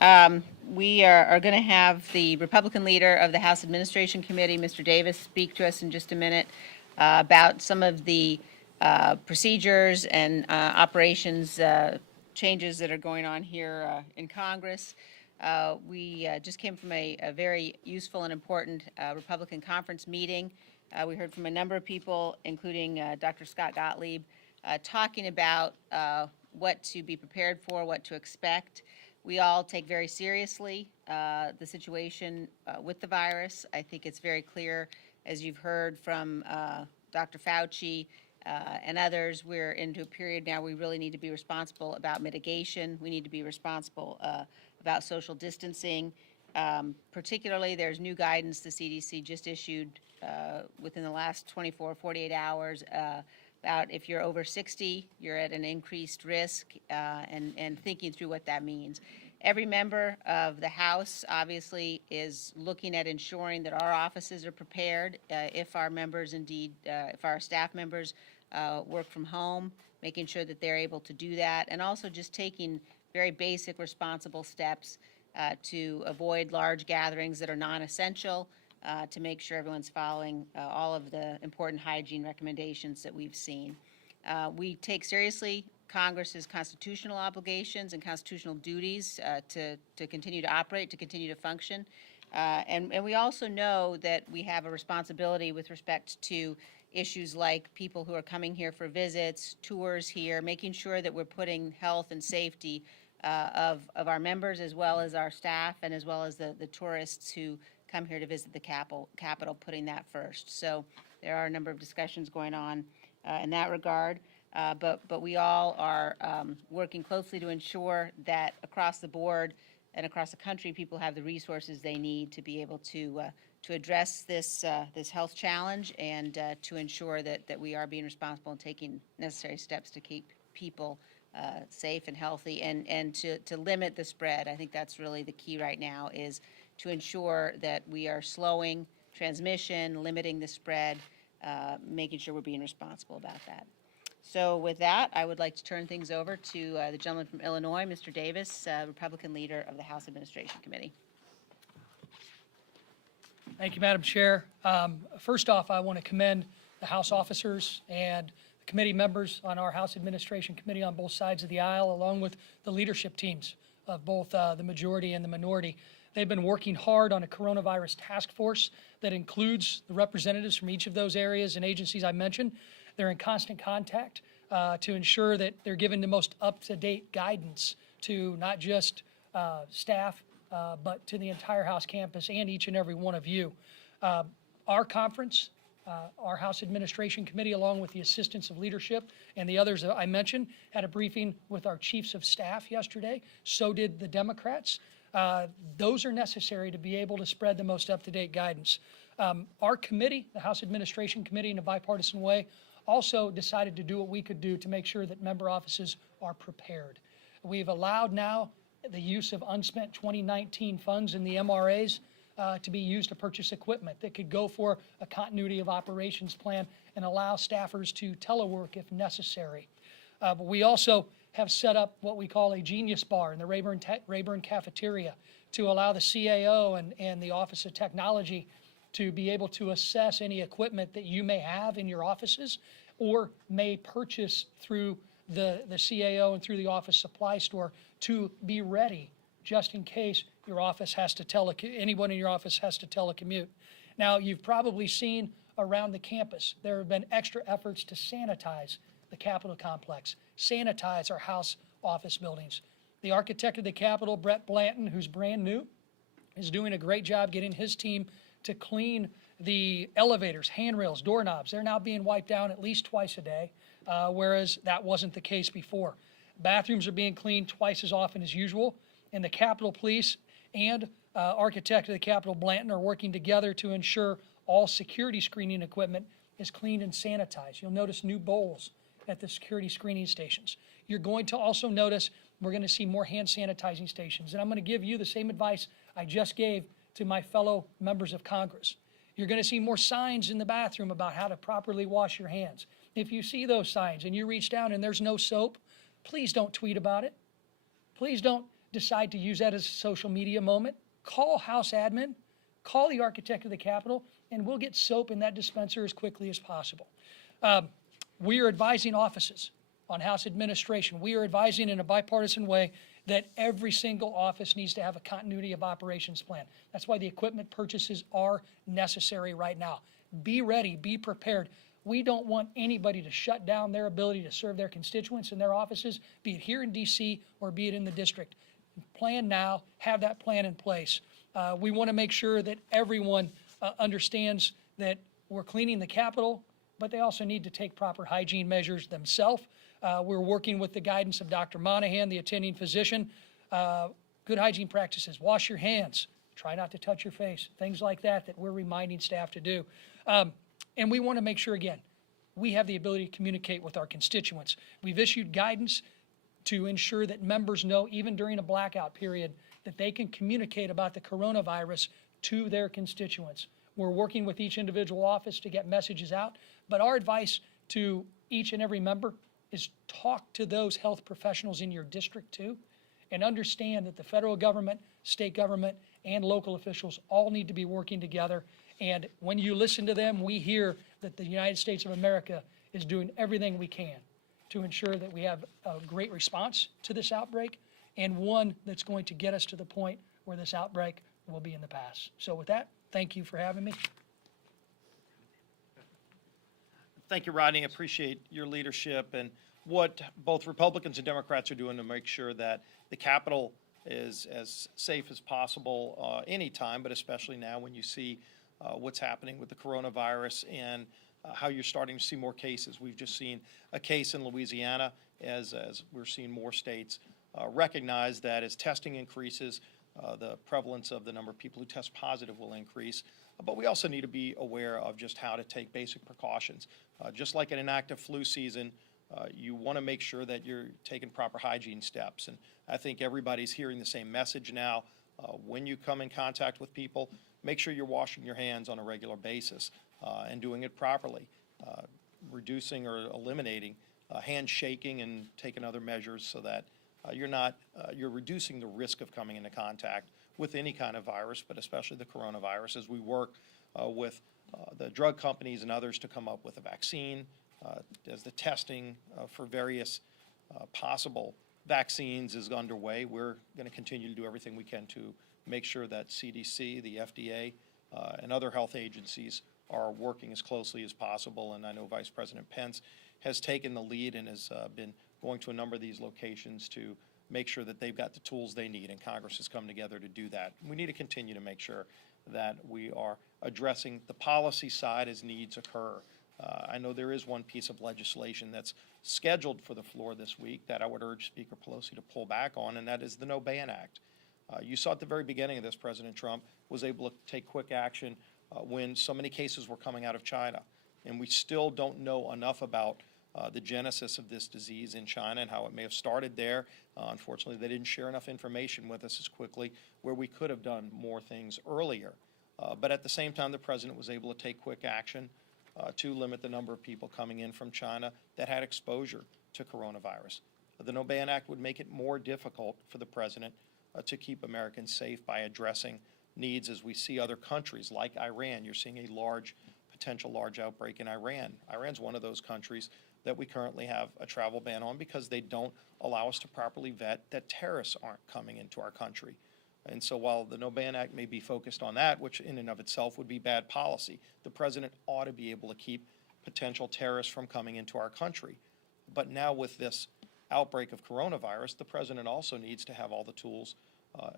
We are going to have the Republican leader of the House Administration Committee, Mr. Davis, speak to us in just a minute about some of the procedures and operations changes that are going on here in Congress. We just came from a very useful and important Republican conference meeting. We heard from a number of people, including Dr. Scott Gottlieb, talking about what to be prepared for, what to expect. We all take very seriously the situation with the virus. I think it's very clear, as you've heard from Dr. Fauci and others, we're into a period now we really need to be responsible about mitigation. We need to be responsible about social distancing. Particularly, there's new guidance the CDC just issued within the last 24, 48 hours about if you're over 60, you're at an increased risk, and thinking through what that means. Every member of the House obviously is looking at ensuring that our offices are prepared if our members indeed, if our staff members work from home, making sure that they're able to do that, and also just taking very basic responsible steps to avoid large gatherings that are non-essential, to make sure everyone's following all of the important hygiene recommendations that we've seen. We take seriously Congress's constitutional obligations and constitutional duties to continue to operate, to continue to function. And we also know that we have a responsibility with respect to issues like people who are coming here for visits, tours here, making sure that we're putting health and safety of our members as well as our staff and as well as the tourists who come here to visit the Capitol, putting that first. So there are a number of discussions going on in that regard. But we all are working closely to ensure that across the board and across the country, people have the resources they need to be able to address this health challenge and to ensure that we are being responsible and taking necessary steps to keep people safe and healthy and to limit the spread. I think that's really the key right now, is to ensure that we are slowing transmission, limiting the spread, making sure we're being responsible about that. So with that, I would like to turn things over to the gentleman from Illinois, Mr. Davis, Republican leader of the House Administration Committee. Thank you, Madam Chair. First off, I want to commend the House officers and the committee members on our House Administration Committee on both sides of the aisle, along with the leadership teams of both the majority and the minority. They've been working hard on a coronavirus task force that includes the representatives from each of those areas and agencies I mentioned. They're in constant contact to ensure that they're given the most up-to-date guidance to not just staff, but to the entire House campus and each and every one of you. Our conference, our House Administration Committee, along with the assistance of leadership and the others that I mentioned, had a briefing with our chiefs of staff yesterday. So did the Democrats. Those are necessary to be able to spread the most up-to-date guidance. Our committee, the House Administration Committee, in a bipartisan way, also decided to do what we could do to make sure that member offices are prepared. We've allowed now the use of unspent 2019 funds in the MRAs to be used to purchase equipment that could go for a continuity of operations plan and allow staffers to telework if necessary. But we also have set up what we call a Genius Bar in the Rayburn cafeteria to allow the CAO and the Office of Technology to be able to assess any equipment that you may have in your offices or may purchase through the CAO and through the office supply store to be ready just in case your office has to anyone in your office has to telecommute. Now, you've probably seen around the campus, there have been extra efforts to sanitize the Capitol complex, sanitize our House office buildings. The architect of the Capitol, Brett Blanton, who's brand new, is doing a great job getting his team to clean the elevators, handrails, doorknobs. They're now being wiped down at least twice a day, whereas that wasn't the case before. Bathrooms are being cleaned twice as often as usual, and the Capitol Police and architect of the Capitol, Blanton, are working together to ensure all security screening equipment is cleaned and sanitized. You'll notice new bowls at the security screening stations. You're going to also notice we're going to see more hand sanitizing stations, and I'm going to give you the same advice I just gave to my fellow members of Congress. You're going to see more signs in the bathroom about how to properly wash your hands. If you see those signs and you reach down and there's no soap, please don't tweet about it. Please don't decide to use that as a social media moment, call House Admin, call the architect of the Capitol, and we'll get soap in that dispenser as quickly as possible. We are advising offices on House administration. We are advising in a bipartisan way that every single office needs to have a continuity of operations plan. That's why the equipment purchases are necessary right now. Be ready, be prepared. We don't want anybody to shut down their ability to serve their constituents in their offices, be it here in D.C. or be it in the district. Plan now, have that plan in place. We want to make sure that everyone understands that we're cleaning the Capitol, but they also need to take proper hygiene measures themselves. We're working with the guidance of Dr. Monahan, the attending physician. Good hygiene practices, wash your hands, try not to touch your face, things like that that we're reminding staff to do. And we want to make sure, again, we have the ability to communicate with our constituents. We've issued guidance to ensure that members know, even during a blackout period, that they can communicate about the coronavirus to their constituents. We're working with each individual office to get messages out, but our advice to each and every member is talk to those health professionals in your district too, and understand that the federal government, state government, and local officials all need to be working together. And when you listen to them, we hear that the United States of America is doing everything we can to ensure that we have a great response to this outbreak, and one that's going to get us to the point where this outbreak will be in the past. So with that, thank you for having me. Thank you, Rodney. I appreciate your leadership and what both Republicans and Democrats are doing to make sure that the Capitol is as safe as possible anytime, but especially now when you see what's happening with the coronavirus and how you're starting to see more cases. We've just seen a case in Louisiana as we're seeing more states recognize that as testing increases, the prevalence of the number of people who test positive will increase. But we also need to be aware of just how to take basic precautions. Just like in an active flu season, you want to make sure that you're taking proper hygiene steps. And I think everybody's hearing the same message now. When you come in contact with people, make sure you're washing your hands on a regular basis and doing it properly, reducing or eliminating handshaking and taking other measures so that you're reducing the risk of coming into contact with any kind of virus, but especially the coronavirus, as we work with the drug companies and others to come up with a vaccine, as the testing for various possible vaccines is underway. We're going to continue to do everything we can to make sure that CDC, the FDA, and other health agencies are working as closely as possible. And I know Vice President Pence has taken the lead and has been going to a number of these locations to make sure that they've got the tools they need, and Congress has come together to do that. We need to continue to make sure that we are addressing the policy side as needs occur. I know there is one piece of legislation that's scheduled for the floor this week that I would urge Speaker Pelosi to pull back on, and that is the No Ban Act. You saw at the very beginning of this, President Trump was able to take quick action when so many cases were coming out of China. And we still don't know enough about the genesis of this disease in China and how it may have started there. Unfortunately, they didn't share enough information with us as quickly, where we could have done more things earlier. But at the same time, the president was able to take quick action to limit the number of people coming in from China that had exposure to coronavirus. The No Ban Act would make it more difficult for the president to keep Americans safe by addressing needs as we see other countries like Iran. You're seeing a potential large outbreak in Iran. Iran's one of those countries that we currently have a travel ban on because they don't allow us to properly vet that terrorists aren't coming into our country. And so while the No Ban Act may be focused on that, which in and of itself would be bad policy, the president ought to be able to keep potential terrorists from coming into our country. But now with this outbreak of coronavirus, the president also needs to have all the tools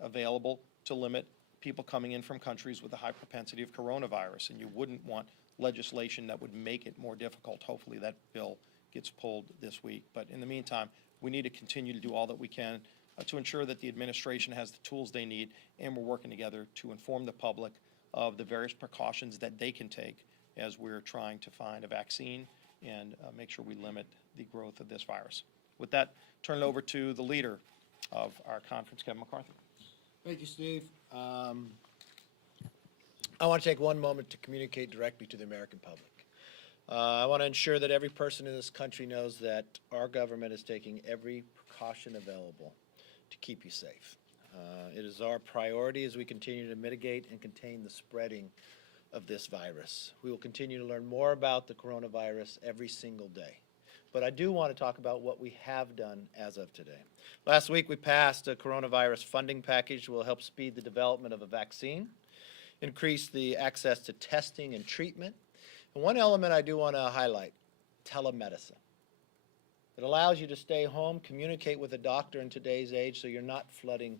available to limit people coming in from countries with a high propensity of coronavirus. And you wouldn't want legislation that would make it more difficult. Hopefully that bill gets pulled this week. But in the meantime, we need to continue to do all that we can to ensure that the administration has the tools they need, and we're working together to inform the public of the various precautions that they can take as we're trying to find a vaccine and make sure we limit the growth of this virus. With that, turn it over to the leader of our conference, Kevin McCarthy. Thank you, Steve. I want to take one moment to communicate directly to the American public. I want to ensure that every person in this country knows that our government is taking every precaution available to keep you safe. It is our priority as we continue to mitigate and contain the spreading of this virus. We will continue to learn more about the coronavirus every single day. But I do want to talk about what we have done as of today. Last week, we passed a coronavirus funding package that will help speed the development of a vaccine, increase the access to testing and treatment. And one element I do want to highlight, telemedicine. It allows you to stay home, communicate with a doctor in today's age so you're not flooding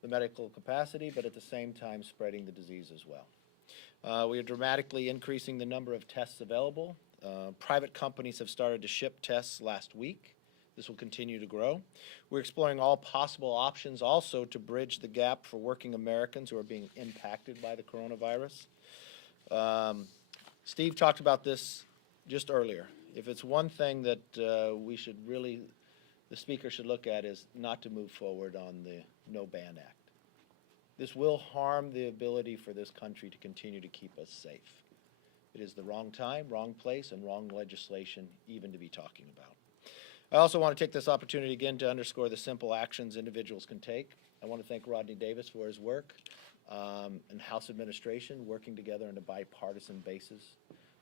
the medical capacity, but at the same time spreading the disease as well. We are dramatically increasing the number of tests available. Private companies have started to ship tests last week. This will continue to grow. We're exploring all possible options also to bridge the gap for working Americans who are being impacted by the coronavirus. Steve talked about this just earlier. If it's one thing that the speaker should look at is not to move forward on the No Ban Act. This will harm the ability for this country to continue to keep us safe. It is the wrong time, wrong place, and wrong legislation even to be talking about. I also want to take this opportunity again to underscore the simple actions individuals can take. I want to thank Rodney Davis for his work and House administration working together on a bipartisan basis.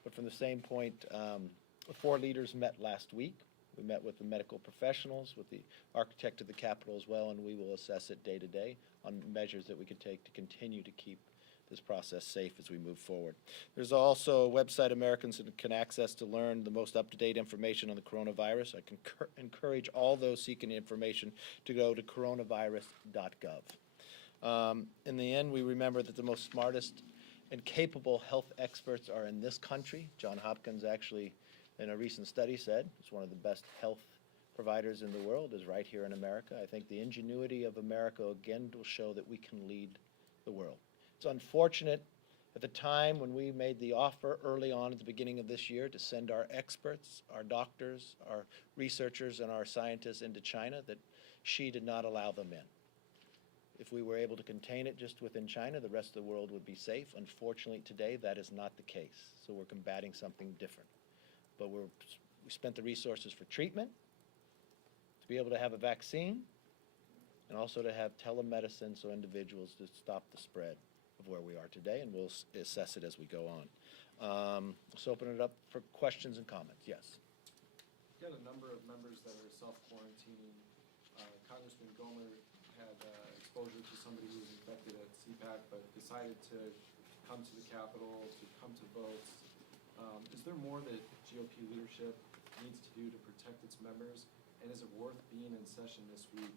But from the same point, the 4 leaders met last week. We met with the medical professionals, with the architect of the Capitol as well, and we will assess it day to day on measures that we can take to continue to keep this process safe as we move forward. There's also a website Americans can access to learn the most up-to-date information on the coronavirus. I can encourage all those seeking information to go to coronavirus.gov. In the end, we remember that the most smartest and capable health experts are in this country. Johns Hopkins actually, in a recent study, said it's one of the best health providers in the world is right here in America. I think the ingenuity of America again will show that we can lead the world. It's unfortunate at the time when we made the offer early on at the beginning of this year to send our experts, our doctors, our researchers, and our scientists into China that Xi did not allow them in. If we were able to contain it just within China, the rest of the world would be safe. Unfortunately, today, that is not the case. So we're combating something different. But we spent the resources for treatment, to be able to have a vaccine, and also to have telemedicine so individuals to stop the spread of where we are today, and we'll assess it as we go on. Let's open it up for questions and comments. Yes. We've got a number of members that are self-quarantining. Congressman Gomer had exposure to somebody who was infected at CPAC, but decided to come to the Capitol, to come to votes. Is there more that GOP leadership needs to do to protect its members? And is it worth being in session this week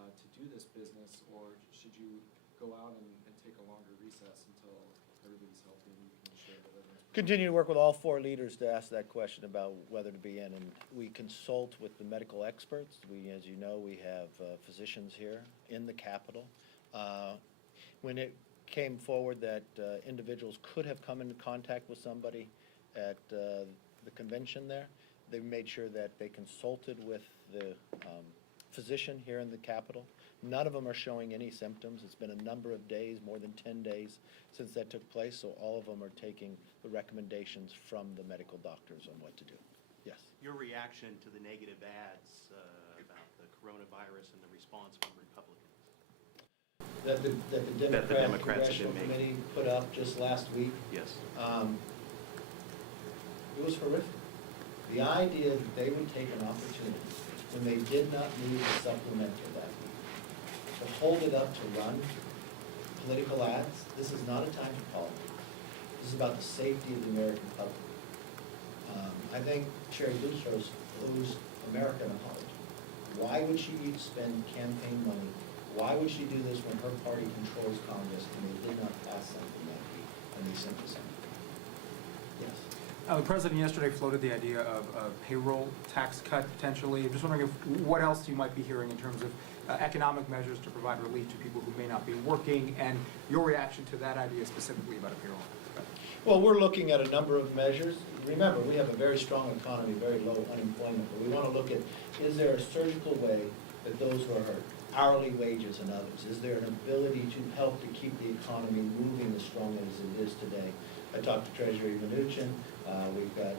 to do this business, or should you go out and take a longer recess until everybody's healthy and you can share that everyone's Continue to work with all 4 leaders to ask that question about whether to be in, and we consult with the medical experts. As you know, we have physicians here in the Capitol. When it came forward that individuals could have come into contact with somebody at the convention there, they made sure that they consulted with the physician here in the Capitol. None of them are showing any symptoms. It's been a number of days, more than 10 days since that took place, so all of them are taking the recommendations from the medical doctors on what to do. Yes. Your reaction to the negative ads about the coronavirus and the response from Republicans? That the Democrats have Congressional been Committee put up just last week. Yes. It was horrific. The idea that they would take an opportunity when they did not need a supplemental that week to hold it up to run political ads. This is not a time for politics. This is about the safety of the American public. I think Sherry Boutros owes America an apology. Why would she need to spend campaign money? Why would she do this when her party controls Congress and they did not pass something that week and they simply sent it? Yes. The president yesterday floated the idea of a payroll tax cut potentially. I'm just wondering what else you might be hearing in terms of economic measures to provide relief to people who may not be working, and your reaction to that idea specifically about a payroll cut. Well, we're looking at a number of measures. Remember, we have a very strong economy, very low unemployment, but we want to look at, is there a surgical way that those who are hurt, hourly wages and others, is there an ability to help to keep the economy moving as strong as it is today? I talked to Treasury Mnuchin. We've got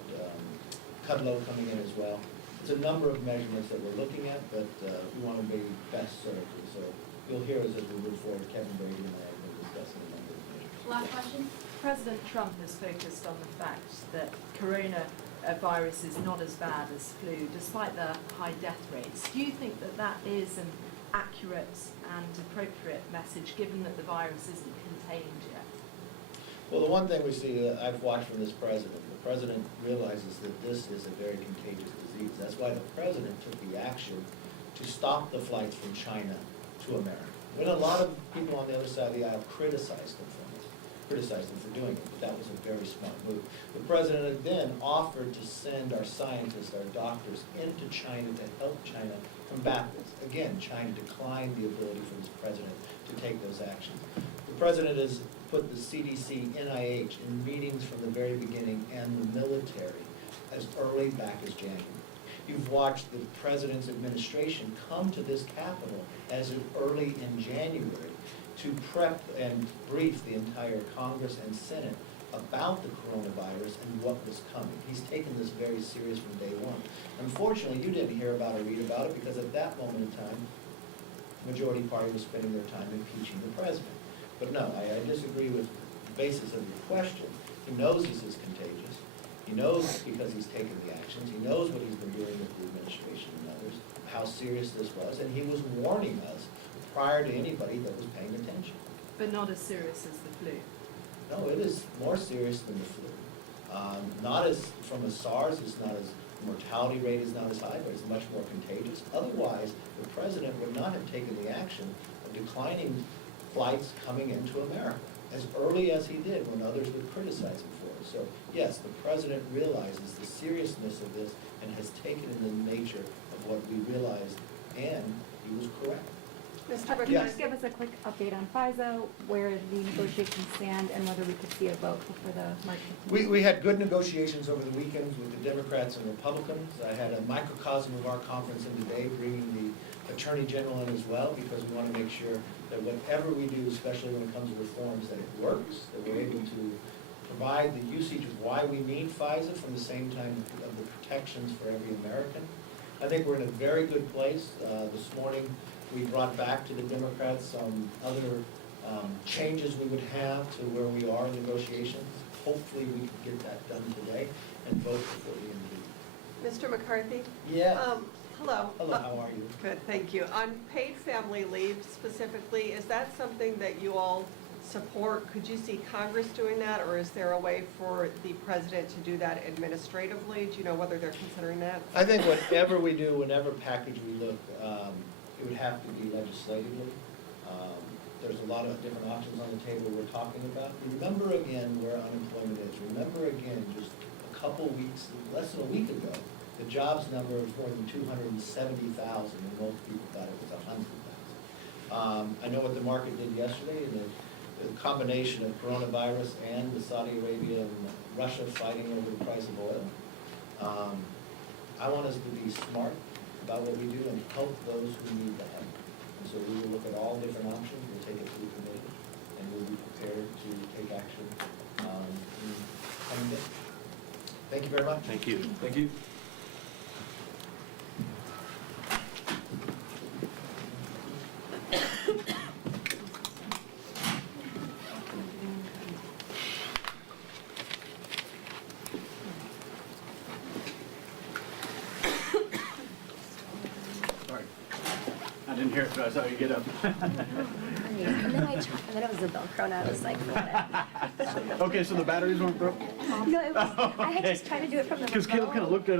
Kudlow coming in as well. It's a number of measurements that we're looking at, but we want to be best served. So you'll hear us as we move forward. Kevin Brady and I have been discussing a number of measures. Last question. President Trump has focused on the fact that coronavirus is not as bad as flu, despite the high death rates. Do you think that that is an accurate and appropriate message, given that the virus isn't contained yet? Well, the one thing we see, I've watched from this president, the president realizes that this is a very contagious disease. That's why the president took the action to stop the flights from China to America. When a lot of people on the other side of the aisle criticized him for doing it, but that was a very smart move. The president then offered to send our scientists, our doctors, into China to help China combat this. Again, China declined the ability for this president to take those actions. The president has put the CDC, NIH in meetings from the very beginning, and the military as early back as January. You've watched the president's administration come to this Capitol as early in January to prep and brief the entire Congress and Senate about the coronavirus and what was coming. He's taken this very serious from day one. Unfortunately, you didn't hear about or read about it because at that moment in time, the majority party was spending their time impeaching the president. But no, I disagree with the basis of your question. He knows this is contagious. He knows because he's taken the actions. He knows what he's been doing with the administration and others, how serious this was, and he was warning us prior to anybody that was paying attention. But not as serious as the flu. No, it is more serious than the flu. Not as, from a SARS, it's not as, the mortality rate is not as high, but it's much more contagious. Otherwise, the president would not have taken the action of declining flights coming into America as early as he did when others would criticize him for it. So, yes, the president realizes the seriousness of this and has taken in the nature of what we realized, and he was correct. Mr. Can you Yes. just give us a quick update on FISA, where the negotiations stand, and whether we could see a vote before the March 15th? We had good negotiations over the weekend with the Democrats and Republicans. I had a microcosm of our conference in today, bringing the Attorney General in as well, because we want to make sure that whatever we do, especially when it comes to reforms, that it works, that we're able to provide the usage of why we need FISA from the same time of the protections for every American. I think we're in a very good place. This morning, we brought back to the Democrats some other changes we would have to where we are in negotiations. Hopefully, we can get that done today and vote before the end of the Mr. McCarthy? Yes. Hello. Hello, how are you? Good, thank you. On paid family leave specifically, is that something that you all support? Could you see Congress doing that, or is there a way for the president to do that administratively? Do you know whether they're considering that? I think whatever we do, whenever package we look, it would have to be legislatively. There's a lot of different options on the table we're talking about. Remember again where unemployment is. Remember again, just a couple weeks, less than a week ago, the jobs number was more than 270,000, and most people thought it was 100,000. I know what the market did yesterday, and the combination of coronavirus and the Saudi Arabia and Russia fighting over the price of oil. I want us to be smart about what we do and help those who need the help. And so we will look at all different options, we'll take it through committee, and we'll be prepared to take action in coming days. Thank you very much. Thank you. Thank you. Sorry. I didn't hear it, so I saw you get up. And then it was a Velcro, and I was like, what? Okay, so the batteries weren't broke? No, it was, I had Okay. just tried to do it from the Because Caleb kind of remote. looked at it